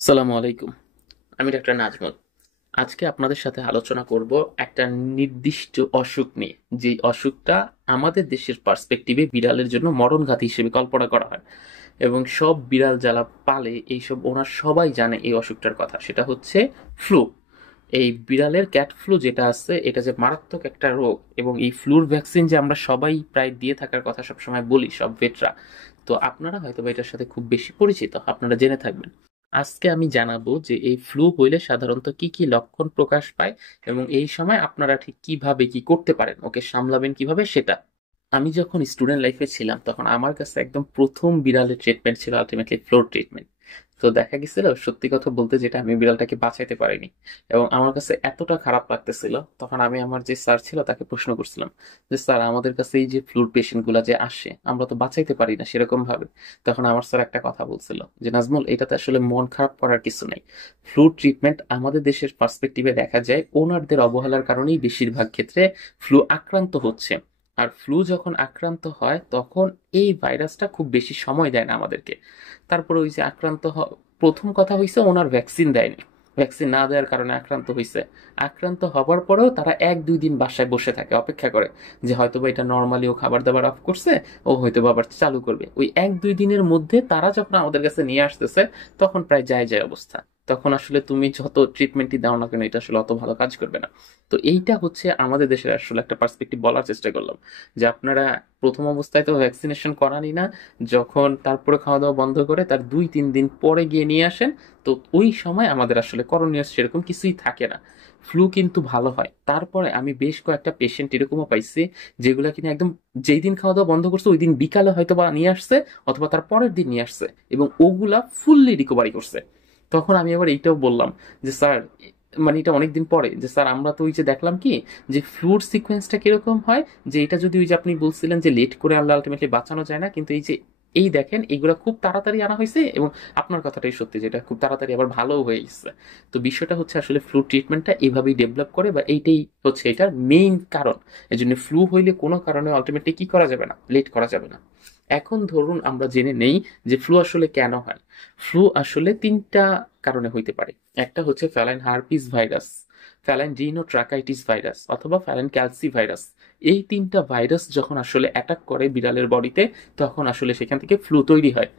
সালামু আলাইকুম। আমি ডাক্তার নাজমুল। আজকে আপনাদের সাথে আলোচনা করব একটা নির্দিষ্ট অসুখ নিয়ে, যে অসুখটা আমাদের দেশের পার্সপেক্টিভে বিড়ালের জন্য মরণঘাতী হিসেবে কল্পনা করা হয়, এবং সব বিড়াল যারা পালে এইসব ওনার সবাই জানে এই অসুখটার কথা। সেটা হচ্ছে ফ্লু। এই বিড়ালের ক্যাট ফ্লু যেটা আছে, এটা যে মারাত্মক একটা রোগ, এবং এই ফ্লুর ভ্যাকসিন যে আমরা সবাই প্রায় দিয়ে থাকার কথা সবসময় বলি, সব ভেটরা। তো আপনারা হয়তো এটার সাথে খুব বেশি পরিচিত, আপনারা জেনে থাকবেন। আজকে আমি জানাবো যে এই ফ্লু হইলে সাধারণত কি কি লক্ষণ প্রকাশ পায়, এবং এই সময় আপনারা ঠিক কিভাবে কি করতে পারেন, ওকে সামলাবেন কিভাবে সেটা। আমি যখন স্টুডেন্ট লাইফে ছিলাম তখন আমার কাছে একদম প্রথম বিড়ালের ট্রিটমেন্ট ছিল আলটিমেটলি ফ্লোর ট্রিটমেন্ট। তো দেখা গেছিল, সত্যি কথা বলতে, যেটা আমি বিড়ালটাকে বাঁচাইতে পারিনি, এবং আমার কাছে এতটা খারাপ লাগতেছিল, তখন আমি আমার যে স্যার ছিল তাকে প্রশ্ন করছিলাম যে স্যার, আমাদের কাছে এই যে ফ্লুর পেশেন্ট গুলা যে আসে, আমরা তো বাঁচাইতে পারি না সেরকম ভাবে। তখন আমার স্যার একটা কথা বলছিল যে নাজমুল, এটাতে আসলে মন খারাপ করার কিছু নেই। ফ্লু ট্রিটমেন্ট আমাদের দেশের পার্সপেক্টিভে দেখা যায় ওনারদের অবহেলার কারণেই বেশিরভাগ ক্ষেত্রে ফ্লু আক্রান্ত হচ্ছে। আর ফ্লু যখন আক্রান্ত হয় তখন এই ভাইরাসটা খুব বেশি সময় দেয় না আমাদেরকে। তারপরে ওই যে প্রথম কথা হইছে, ওনার ভ্যাকসিন দেয়নি। ভ্যাকসিন না দেওয়ার কারণে আক্রান্ত হইছে। আক্রান্ত হবার পরেও তারা 1-2 দিন বাসায় বসে থাকে, অপেক্ষা করে যে হয়তোবা এটা নর্মালি ও খাবার দাবার অফ করছে, ও হয়তো আবার চালু করবে। ওই 1-2 দিনের মধ্যে তারা যখন আমাদের কাছে নিয়ে আসতেছে, তখন প্রায় যায় যায় অবস্থা। তখন আসলে তুমি যত ট্রিটমেন্টই দাও না কেন, এটা আসলে অত ভালো কাজ করবে না। তো এইটা হচ্ছে আমাদের দেশের আসলে একটা পার্সপেক্টিভ বলার চেষ্টা করলাম, যে আপনারা প্রথম অবস্থায় তো ভ্যাকসিনেশন করানি না, যখন তারপরে খাওয়া দাওয়া বন্ধ করে তার 2-3 দিন পরে গিয়ে নিয়ে আসেন। তো ওই সময় আমাদের আসলে করণীয় সেরকম কিছুই থাকে না। ফ্লু কিন্তু ভালো হয়। তারপরে আমি বেশ কয়েকটা পেশেন্ট এরকমও পাইছি, যেগুলা কিনা একদম যেই দিন খাওয়া দাওয়া বন্ধ করছে ওই দিন বিকালে হয়তো বা নিয়ে আসছে, অথবা তার পরের দিন নিয়ে আসছে, এবং ওগুলা ফুললি রিকভারি করছে। তখন আমি আবার এইটাও বললাম যে স্যার, মানে এটা অনেকদিন পরে, যে স্যার আমরা তো ওই যে দেখলাম কি, যে ফ্লুর সিকোয়েন্সটা কিরকম হয়, যে এটা যদি ওই যে আপনি বলছিলেন যে লেট করে আনলে আলটিমেটলি বাঁচানো যায় না, কিন্তু এই যে এই দেখেন এগুলো খুব তাড়াতাড়ি আনা হয়েছে, এবং আপনার কথাটাই সত্যি, যেটা খুব তাড়াতাড়ি আবার ভালো হয়ে গেছে। তো বিষয়টা হচ্ছে আসলে ফ্লু ট্রিটমেন্টটা এইভাবেই ডেভেলপ করে, বা এইটাই হচ্ছে এটার মেইন কারণ। এই জন্য ফ্লু হইলে কোনো কারণে আলটিমেটলি কি করা যাবে না, লেট করা যাবে না। এখন ধরুন আমরা জেনে নেই যে ফ্লু আসলে কেন হয়। ফ্লু আসলে তিনটা কারণে হইতে পারে। একটা হচ্ছে feline herpes virus, feline rhinotracheitis virus, অথবা ফ্যালাইন ক্যালসি ভাইরাস। এই তিনটা ভাইরাস যখন আসলে অ্যাটাক করে বিড়ালের বডিতে, তখন আসলে সেখান থেকে ফ্লু তৈরি হয়।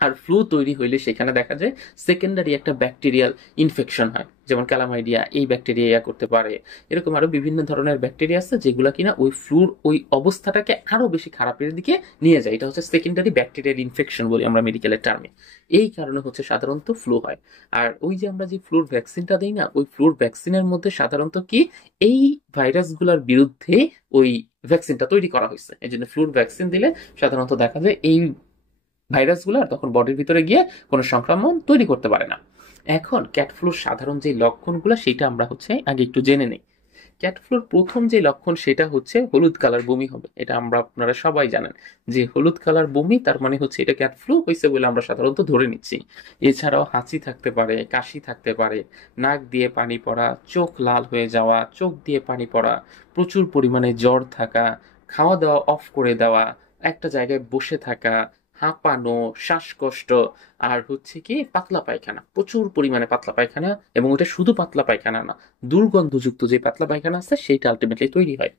আর ফ্লু তৈরি হইলে সেখানে দেখা যায় সেকেন্ডারি একটা ব্যাকটেরিয়াল ইনফেকশন হয়, যেমন ক্যালামাইডিয়া, এই ব্যাকটেরিয়া করতে পারে। এরকম আরো বিভিন্ন ধরনের ব্যাকটেরিয়া আছে যেগুলো কিনা ওই ফ্লুর ওই অবস্থাটাকে আরো বেশি খারাপের দিকে নিয়ে যায়। এটা হচ্ছে সেকেন্ডারি ব্যাকটেরিয়াল ইনফেকশন বলি আমরা মেডিকেলের টার্মে। এই কারণে হচ্ছে সাধারণত ফ্লু হয়। আর ওই যে আমরা যে ফ্লুর ভ্যাকসিনটা দিই না, ওই ফ্লুর ভ্যাকসিনের মধ্যে সাধারণত কি এই ভাইরাসগুলোর বিরুদ্ধে ওই ভ্যাকসিনটা তৈরি করা হয়েছে। এই জন্য ফ্লুর ভ্যাকসিন দিলে সাধারণত দেখা যায় এই ভাইরাসগুলো আর তখন বডির ভিতরে গিয়ে কোনো সংক্রমণ তৈরি করতে পারে না। এখন ক্যাট ফ্লুর সাধারণ যে লক্ষণগুলো সেটা আমরা হচ্ছে আগে একটু জেনে নেই। ক্যাট ফ্লুর প্রথম যে লক্ষণ সেটা হচ্ছে হলুদ কালার বমি হবে। এটা আমরা আপনারা সবাই জানেন যে হলুদ কালার বমি, তার মানে হচ্ছে এটা ক্যাট ফ্লু হয়েছে বলে আমরা সাধারণত ধরে নিচ্ছি। এছাড়াও হাঁচি থাকতে পারে, কাশি থাকতে পারে, নাক দিয়ে পানি পড়া, চোখ লাল হয়ে যাওয়া, চোখ দিয়ে পানি পড়া, প্রচুর পরিমাণে জ্বর থাকা, খাওয়া দাওয়া অফ করে দেওয়া, একটা জায়গায় বসে থাকা, হাঁপানো, শ্বাসকষ্ট, আর হচ্ছে কি পাতলা পায়খানা, প্রচুর পরিমাণে পাতলা পায়খানা। এবং ওটা শুধু পাতলা পায়খানা না, দুর্গন্ধযুক্ত যে পাতলা পায়খানা আছে সেইটা আলটিমেটলি তৈরি হয়।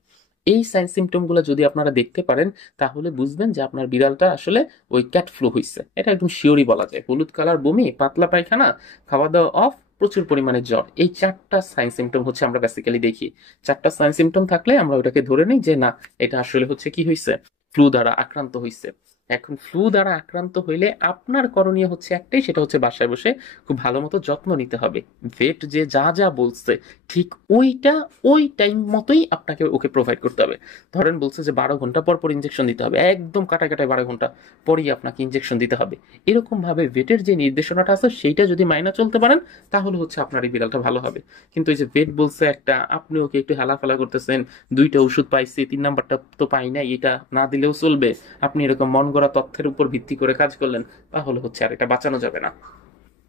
এই সাইন সিমটম গুলো যদি আপনারা দেখতে পারেন, তাহলে বুঝবেন যে আপনার বিড়ালটা আসলে ওই ক্যাট ফ্লু হয়েছে। এটা একদম শিওরই বলা যায়। হলুদ কালার বমি, পাতলা পায়খানা, খাওয়া দাওয়া অফ, প্রচুর পরিমাণে জ্বর, এই চারটা সাইন সিমটম হচ্ছে আমরা বেসিক্যালি দেখি। চারটা সাইন সিমটম থাকলে আমরা ওটাকে ধরে নিই যে না, এটা আসলে হচ্ছে কি হয়েছে, ফ্লু দ্বারা আক্রান্ত হয়েছে। এখন ফ্লু দ্বারা আক্রান্ত হইলে আপনার করণীয় হচ্ছে একটাই, সেটা হচ্ছে বাসায় বসে খুব ভালো মতো যত্ন নিতে হবে। ভেট যে যা যা বলছে ঠিক ওইটা ওই টাইম মতোই আপনাকে ওকে প্রোভাইড করতে হবে। ধরেন বলছে যে 12 ঘন্টা পর পর ইনজেকশন দিতে হবে, একদম কাটায় কাটায় 12 ঘন্টা পরই আপনাকে ইনজেকশন দিতে হবে। এরকম ভাবে ভেটের যে নির্দেশনাটা আছে সেইটা যদি মাইনা চলতে পারেন, তাহলে হচ্ছে আপনার এই বিড়ালটা ভালো হবে। কিন্তু এই যে ভেট বলছে একটা, আপনি ওকে একটু হেলাফেলা করতেছেন, 2টা ওষুধ পাইছি, 3 নাম্বারটা তো পাই নাই, এটা না দিলেও চলবে, আপনি এরকম মন গড়া তথ্যের উপর ভিত্তি করে কাজ করলেন, তাহলে হচ্ছে আর এটা বাঁচানো যাবে না।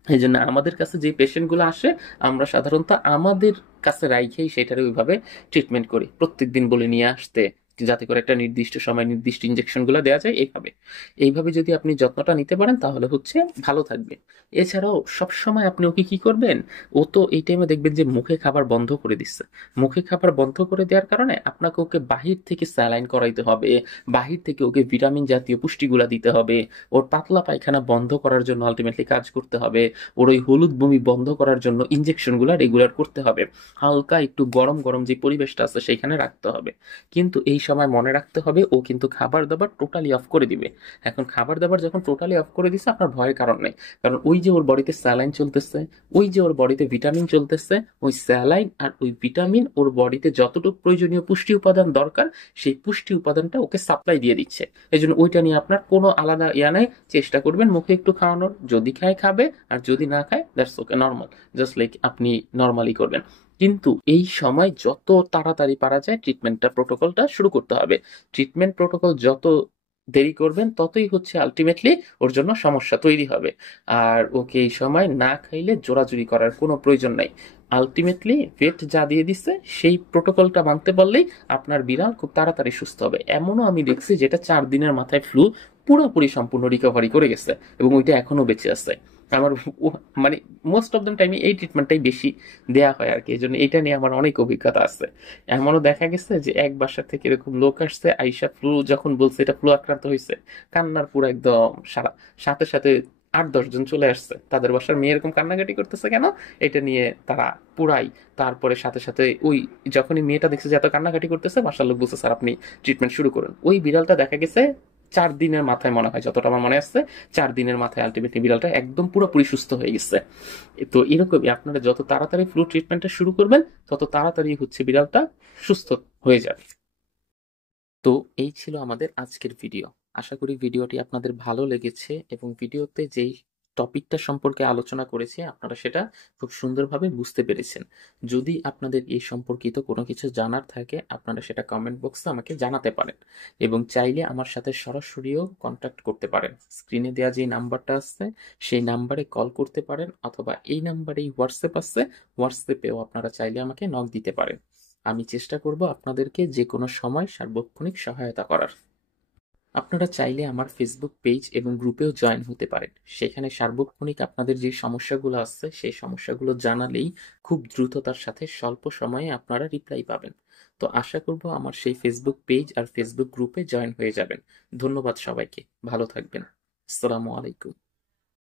এই জন্য আমাদের কাছে যে পেশেন্ট গুলো আসে, আমরা সাধারণত আমাদের কাছে রাইখেই সেটার ওইভাবে ট্রিটমেন্ট করি। প্রত্যেকদিন বলে নিয়ে আসতে, যাতে করে একটা নির্দিষ্ট সময় নির্দিষ্ট ইনজেকশনগুলো দেওয়া যায়। এইভাবে যদি আপনি যত্নটা নিতে পারেন তাহলে হচ্ছে ভালো থাকবে। এছাড়াও সবসময় আপনি ওকে কি করবেন, ও তো এই টাইমে দেখবেন যে মুখে খাবার বন্ধ করে দিচ্ছে। মুখে খাবার বন্ধ করে দেওয়ার কারণে আপনাকে ওকে বাহির থেকে স্যালাইন করাইতে হবে, বাহির থেকে ওকে ভিটামিন জাতীয় পুষ্টিগুলা দিতে হবে, ওর পাতলা পায়খানা বন্ধ করার জন্য আলটিমেটলি কাজ করতে হবে, ওর ওই হলুদ বমি বন্ধ করার জন্য ইনজেকশনগুলো রেগুলার করতে হবে, হালকা একটু গরম গরম যে পরিবেশটা আছে সেখানে রাখতে হবে। কিন্তু এই সময় মনে রাখতে হবে ও কিন্তু খাবার দাবার টোটালি অফ করে দিবে। এখন খাবার দাবার যখন টোটালি অফ করে দিছে আপনার ভয়ের কারণ নেই, কারণ ওই যে ওর বডিতে স্যালাইন চলতেছে, ওই যে ওর বডিতে ভিটামিন চলতেছে, ওই স্যালাইন আর ওই ভিটামিন ওর বডিতে যতটুকু প্রয়োজনীয় পুষ্টি উপাদান দরকার সেই পুষ্টি উপাদানটা ওকে সাপ্লাই দিয়ে দিচ্ছে। এই জন্য ওইটা নিয়ে আপনার কোনো আলাদা নাই। চেষ্টা করবেন মুখে একটু খাওয়ানোর, যদি খায় খাবে, আর যদি না খায় that's okay, normal, just like আপনি নর্মালি করবেন। কিন্তু এই সময় যত তাড়াতাড়ি পারা যায় ট্রিটমেন্টটা প্রোটোকলটা শুরু করতে হবে। ট্রিটমেন্ট প্রোটোকল যত দেরি করবেন ততই হচ্ছে আলটিমেটলি ওর জন্য সমস্যা তৈরি হবে। আর ওকে এই সময় না খাইলে জোরাজুরি করার কোনো প্রয়োজন নাই। আলটিমেটলি ভেট যা দিয়ে দিচ্ছে সেই প্রোটোকলটা মানতে পারলেই আপনার বিড়াল খুব তাড়াতাড়ি সুস্থ হবে। এমনও আমি দেখছি যেটা 4 দিনের মাথায় ফ্লু পুরোপুরি সম্পূর্ণ রিকভারি করে গেছে এবং ওইটা এখনো বেঁচে আছে। আমার মানে মোস্ট অফ দ্য টাইমে এই ট্রিটমেন্টটাই বেশি দেয়া হয় আর কি, এই জন্য এটা নিয়ে আমার অনেক অভিজ্ঞতা আছে। এমনও দেখা গেছে যে এক বাসা থেকে এরকম লোক আসছে, আইসা ফ্লু যখন বলছে এটা ফ্লু আক্রান্ত হয়েছে, কান্নার পুরো একদম সারা, সাথে সাথে 8-10 জন চলে আসছে, তাদের বাসার মেয়ে এরকম কান্নাকাটি করতেছে কেন এটা নিয়ে তারা পুরাই। তারপরে সাথে সাথে ওই যখনই মেয়েটা দেখছে যে এত কান্নাকাটি করতেছে, বাসার লোক বলছে স্যার আপনি ট্রিটমেন্ট শুরু করুন। ওই বিড়ালটা দেখা গেছে 4 দিনের মাথায়, মনে হয় যতটা আমার মনে আসছে, 4 দিনের মাথায় আলটিমেটলি বিড়ালটা একদম পুরোপুরি সুস্থ হয়ে গেছে। তো এরকমই আপনারা যত তাড়াতাড়ি ফ্লু ট্রিটমেন্টটা শুরু করবেন তত তাড়াতাড়ি হচ্ছে বিড়ালটা সুস্থ হয়ে যাবে। তো এই ছিল আমাদের আজকের ভিডিও। আশা করি ভিডিওটি আপনাদের ভালো লেগেছে এবং ভিডিওতে যেই টপিকটা সম্পর্কে আলোচনা করেছি আপনারা সেটা খুব সুন্দরভাবে বুঝতে পেরেছেন। যদি আপনাদের এই সম্পর্কিত কোনো কিছু জানার থাকে আপনারা সেটা কমেন্ট বক্সে আমাকে জানাতে পারেন এবং চাইলে আমার সাথে সরাসরিও কন্ট্যাক্ট করতে পারেন। স্ক্রিনে দেওয়া যে নাম্বারটা আছে সেই নাম্বারে কল করতে পারেন, অথবা এই নাম্বারেই হোয়াটসঅ্যাপ আছে, হোয়াটসঅ্যাপেও আপনারা চাইলে আমাকে নক দিতে পারেন। আমি চেষ্টা করব আপনাদেরকে যে কোনো সময় সার্বক্ষণিক সহায়তা করার। আপনারা চাইলে আমার ফেসবুক পেজ এবং গ্রুপেও জয়েন হতে পারেন। সেখানে সার্বক্ষণিক আপনাদের যে সমস্যাগুলো আছে সেই সমস্যাগুলো জানালেই খুব দ্রুততার সাথে স্বল্প সময়ে আপনারা রিপ্লাই পাবেন। তো আশা করব আমার সেই ফেসবুক পেজ আর ফেসবুক গ্রুপে জয়েন হয়ে যাবেন। ধন্যবাদ সবাইকে, ভালো থাকবেন। আসসালামু আলাইকুম।